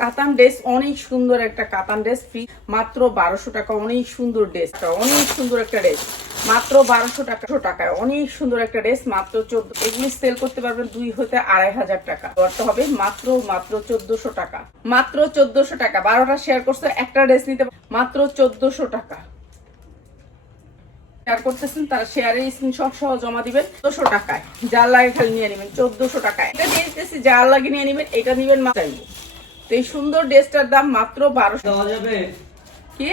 কাতান ড্রেস, অনেক সুন্দর একটা কাতান ড্রেস, ফ্রি, মাত্র বারোশো টাকা, অনেক সুন্দর ড্রেস অনেক সুন্দর একটা ড্রেস, মাত্র বারোশো টাকা টাকায়, অনেক সুন্দর একটা ড্রেস, মাত্র চোদ্দ, এগুলি সেল করতে পারবেন দুই হতে আড়াই হাজার টাকা। করতে হবে মাত্র মাত্র চোদ্দশো টাকা। মাত্র চোদ্দশো টাকা, বারোটা শেয়ার করছে, একটা ড্রেস নিতে মাত্র চোদ্দশো টাকা। শেয়ার করতেছেন, তারা শেয়ারের স্ক্রিনশট সহ জমা দিবেন, চোদ্দশো টাকায়। যার লাগে খালি নিয়ে নেবেন, চোদ্দশো টাকায়। এটা দিয়ে যার লাগে নিয়ে নেবেন, এটা নিবেন মাত্র তো এই সুন্দর ড্রেসটার দাম মাত্র বারোশো। যাবে কি?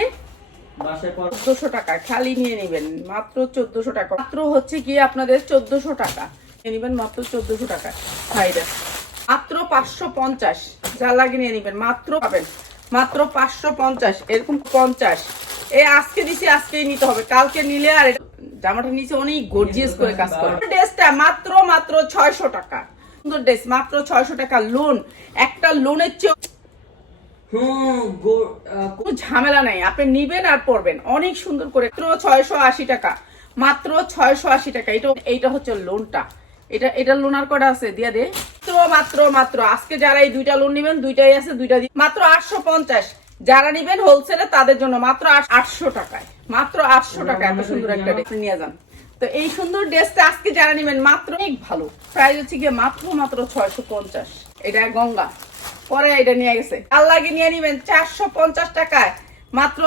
চোদ্দশো টাকা খালি নিয়ে নেবেন। মাত্র চোদ্দশো টাকা। মাত্র হচ্ছে কি আপনাদের চোদ্দশো টাকা। নিয়ে নেবেন মাত্র চোদ্দশো টাকা। ভাইরা মাত্র পাঁচশো পঞ্চাশ। যা লাগে নিয়ে নেবেন। মাত্র পাবেন। মাত্র পাঁচশো পঞ্চাশ। এরকম পঞ্চাশ। এই আজকে দিছি আজকেই নিতে হবে। কালকে নিলে আর জামাটা নিচে অনেক গর্জিয়াস করে কাজ করে। ড্রেসটা মাত্র মাত্র ছয়শো টাকা। সুন্দর ড্রেস মাত্র ছয়শো টাকা লোন একটা লোনের চেয়ে কোনো ঝামেলা নাই। আপনি নিবেন আর পড়বেন অনেক সুন্দর করে। মাত্র ছয়শো আশি টাকা। মাত্র ছয়শো আশি টাকা। এটা এইটা হচ্ছে লোনটা এটা এটা লোন আর কটা আছে? দিয়া দে। মাত্র মাত্র মাত্র। আজকে যারা এই দুইটা লোন নিবেন দুইটাই আছে দুইটা মাত্র আটশো পঞ্চাশ। যারা নিবেন হোলসেলে তাদের জন্য মাত্র আটশো টাকায়। মাত্র আটশো টাকা। এত সুন্দর একটা নিয়ে যান। তো এই সুন্দর ড্রেসটা আজকে যারা নেবেন, মাত্র অনেক ভালো। প্রাইস হচ্ছে গিয়ে মাত্র মাত্র ছয়শো পঞ্চাশ। এটা গঙ্গা। পরে এটা নিয়ে গেছে। আর নিয়ে নেবেন চারশো পঞ্চাশ টাকায়। মাত্র